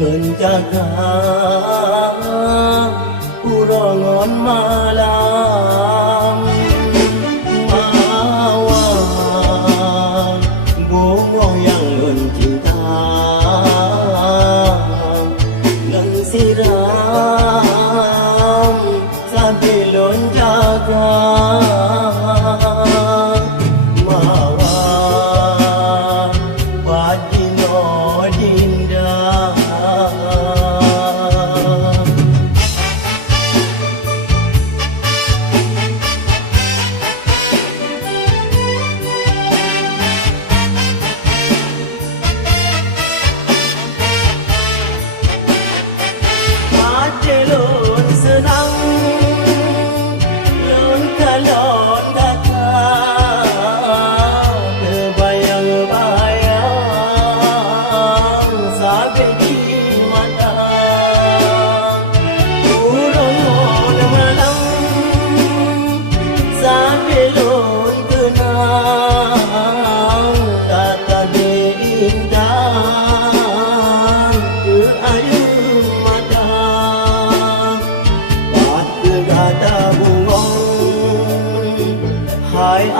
เดินจากหาผู้รองอนมาลามมาว่าโบงวงยังเดินทิ้งทางนันสิรามสาธิลนจากหา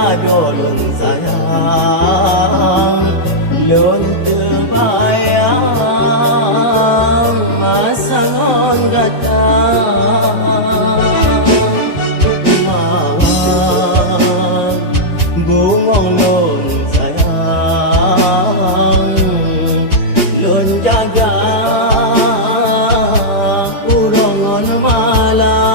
Adolun sayang lon terbayang masangon datang mawang bungong lon sayang lon jaga urongon malam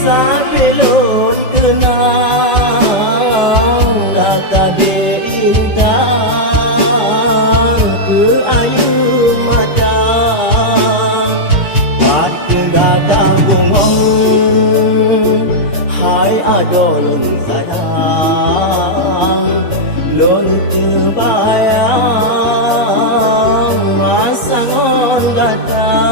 Sabelon kenang Data bintang Ke ayu mata Wat ke datang bungong Hai adolun sayang Lon terbayang Masangon datang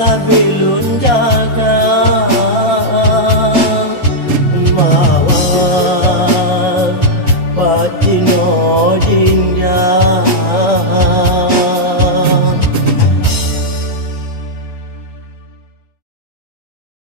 Sabilun jaga